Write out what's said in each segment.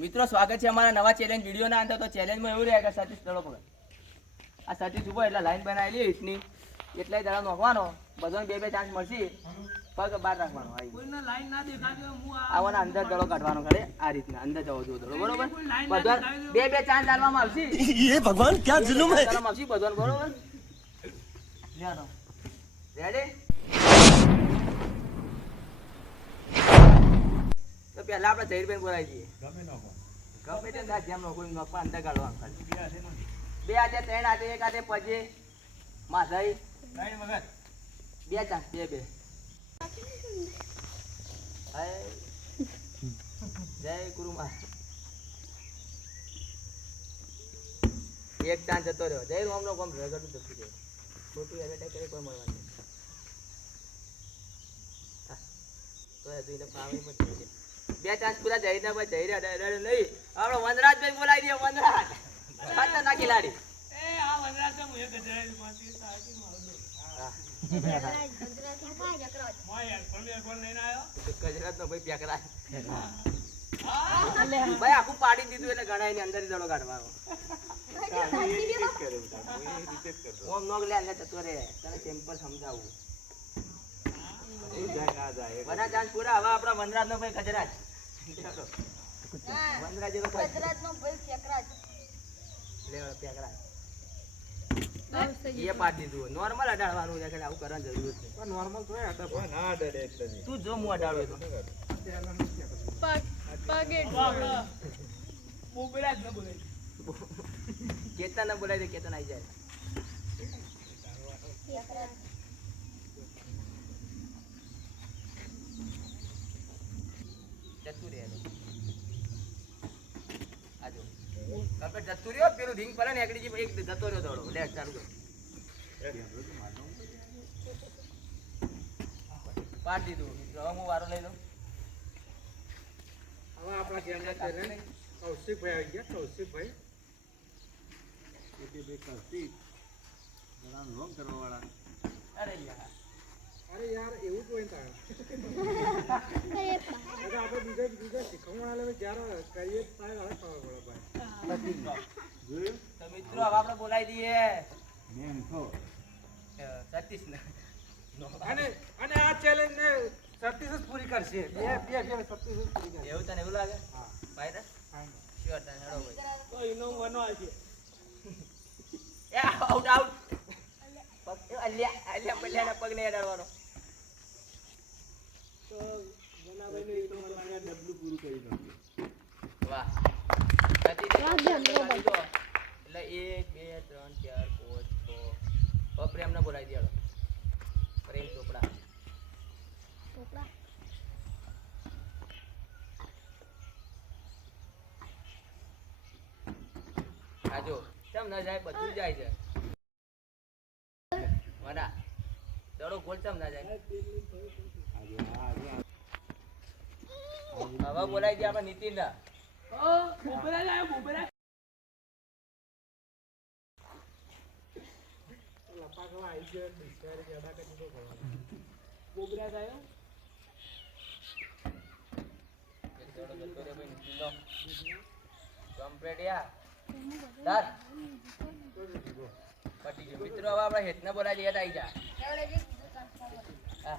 મિત્રો સ્વાગત છે અમારા નવા ચેલેન્જ વિડીયોના અંદર. તો ચેલેન્જમાં એવું રહે કે સતીશ ચલો પકડ. આ સતીશ ઊભો એટલે લાઈન બનાવેલી ઈટની. એટલે દડા નોખવાનો. બધાને બે બે ચાન્સ મળશે. પગ બહાર રાખવાનો ભાઈ આવવાના અંદર દડો કાઢવાનો કરે. આ રીતના અંદર જવો જોઈએ દડો બરોબર? બધા બે બે ચાન્સ આપવામાં આવશે. એ ભગવાન ક્યાં જુલુમ હે આવશે બરોબર? રેડી તો પહેલા આપણે જહીરબેન બોલાવી દઈએ. ગમે તે થાય જેમ નોખું નોખવા અંદર કાઢવાનું ખાલી. બે હાથે ત્રણ હાથે એક હાથે પજે માધાઈ બે ચાન્સ બે બે. જય ગુરુ મહારાજ. એક ચાન્સ જતો રહ્યો. જય રામનો કોમ રગડું જતું રહ્યો. ખોટું એડવર્ટાઈઝ કરી કોઈ મળવાનું. તો હજુ એને પણ છે. બે ચાન્સ પૂરા જઈ ના જઈ રહ્યા નહીં આપણો વનરાજભાઈ બોલાવી દે વનરાજ. ખતરનાક ખેલાડી એ આ વનરાજ તો મુએ ગજરાઈ માંથી સાચી મારું ભાઈ આખું પાડી દીધું એટલે ગણાયની અંદર દડો કાઢવાનો. ઓમ નોગ લે એટલે જતો રે તને સિમ્પલ સમજાવું. બધા ચાન્સ પૂરા. હવે આપણા વનરાજ નો ભાઈ ગજરાજ. તો દીધું નોર્મલ અડાડવાનું છે આવું કરવાની જરૂર નથી તું જો હું અડાડું તો બોલાય. કેતન બોલાવી દે, કેતન આવી જાય જતું રહે આજો કપે જતું રહ્યો પેલું ઢીંગ પડે ને એકડી એક જતો રહ્યો દોડો. લે ચાલુ કર. પાડ દીધું. મિત્રો હવે હું વારો લઈ લઉં. હવે આપણા ગેંડા ચેલેન્જ કૌશિકભાઈ આવી ગયા કૌશિકભાઈ. અરે યાર. અરે યાર એવું જ હોય તારે એટલે આપણે બીજા બીજા શીખવણ આવે જ્યારે કરીએ ત્યારે હવે ખબર પડે ભાઈ તો મિત્રો હવે આપણે બોલાવી દઈએ. સતીશ ને. અને અને આ ચેલેન્જ ને સતીશ જ પૂરી કરશે. બે બે બે સતીશ જ પૂરી કરશે. એવું તને એવું લાગે? હા. ફાયદા fine. શ્યોર તને હેડો ભાઈ. તો એનો વનો આજે. એ આઉટ આઉટ પગ અલ્યા અલ્યા બલ્યાના પગ અડાડવાનો તો એ તો મને લાગે વાહ. એટલે એક બે ત્રણ ચાર પાંચ છ પ્રેમને બોલાવી દેડો પ્રેમ ચોપડા ચોપડા જો કેમ ન જાય બધું જાય છે વડા દડો ગોલ ચમ ના જાય હવે બોલાઈ દે આપણે નીતિન ના જ આયો, લપાકવા આવી ગયો બિચારી ગેડા કરી કમ્પ્લીટ પટી ગયું મિત્રો હવે આપણે હેતને બોલાવી દઈએ તો આવી જા હા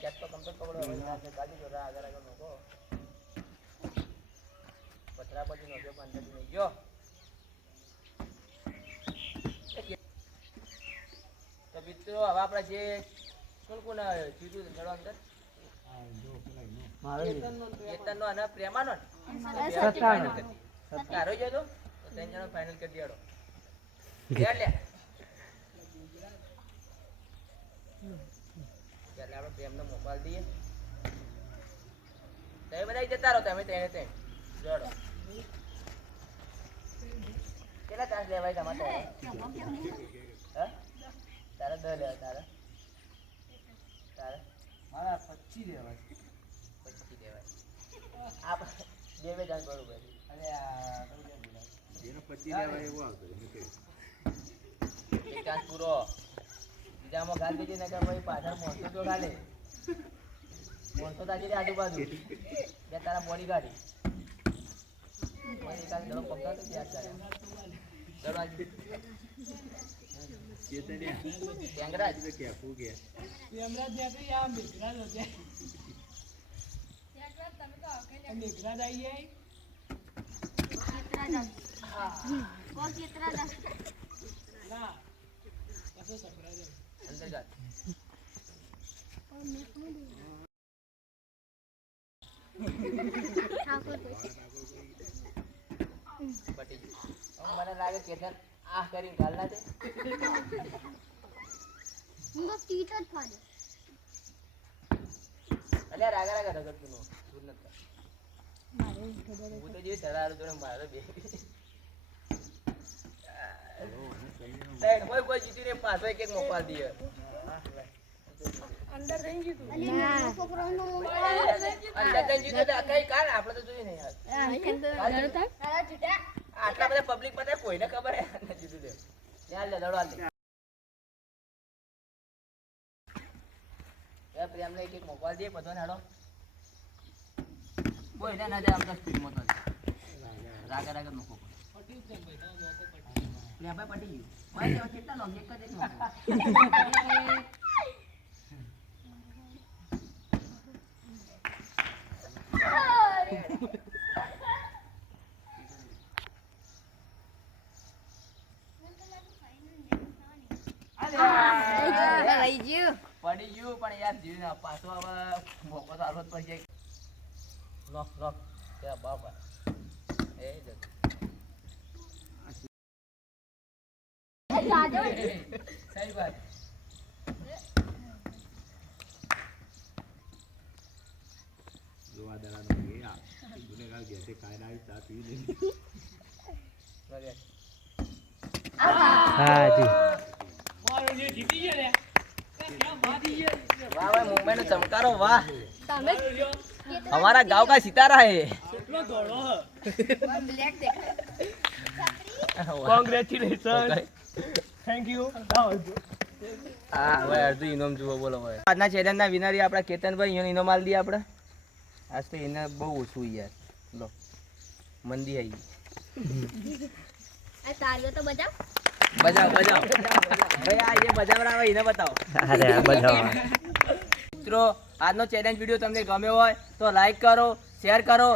ક્યાંક તો પકડો આગળ આગળ. પતરા પછી પણ અંદરથી નહીં ગયો. તો મિત્રો હવે આપણે જે કોણ કોણ જીતું છે અંદર? કેતનનો અને પ્રેમાનો તારો તો ત્રણ જણા ફાઇનલ કરી દેડો લે. આપણે પ્રેમને મોકલી દઈએ. નહીં જતા રહો તમે તેને તે જોડો કેટલા ચાન્સ લેવાય તમારે હા? તારે દસ લેવાય તારે? તારે? મારા પચી લેવાય. પચીસ લેવાય. આપ બે બે ચાન્સ બરોબર બોલાય. જેનો પચી લેવાય એવો આવતો એક ચાન્સ પૂરો. ગાલ બીજી ને કે ભાઈ પાછળ મોણસો તો ગાલે મોણસો તાજી આજુબાજુ. બે તારા બોડી ગાડી કોઈ એકાદ ચલો આજે ચેતન્યા. કેંગરાજ લાગે કે. અંદર જા પટી ગયું. હવે મને લાગે પાડે આ અલ્યા રાગા રાગા રગડતું નો દૂર નથી થા. હું તો જે સરાર જોડે મારે બે હોય કોઈ જીત્યું પાછો એક એક મોકવા દઈએ. અંદર ત્રણ જીત્યું તો. આ કઈ આપણે તો જોયું નહીં યાર. આટલા બધા પબ્લિક માટે કોઈને ખબર હે? નથી જીત્યું તે લે દડો હાલ પ્રેમને એક એક મોકવા દે બધાને હાડો. કોઈને ના જાય આમ તો સ્પીડમાં તો રાગે રાગે મૂકો પ્રેમભાઈ પટી ગયું. કેટલા લોગ એક જ પડી ગયું પણ યાર જીવ ના પાછો હવે મોકો તો આલો જ પડશે. લોક લોક બાપા એ જતું સહી વાત જોવા દડાનો કે આ ગુનેગાર ઘેરથી કાંઈ ના આવી ચા પી લે. વગે. વાહ વાહ મુંબઈ નો ચમકારો વાહ हमारा गांव का सितारा है કોંગ્રેચ્યુલેશન થેન્ક યુ હા હવે અડધું ઇનામ જુઓ બોલો હવે. આજના ચેલેન્જના વિનર આપણા કેતનભાઈ એને ઇનામ આલી દઈએ આપણે. આજ તો એને બહુ ઓછું યાર. લો મંદી આવી બજાવ. બજાવ ભાઈ આ જે બજાવડાવે એને બતાવો. મિત્રો આજનો ચેલેન્જ વીડિયો તમને ગમ્યો હોય તો લાઈક કરો શેર કરો.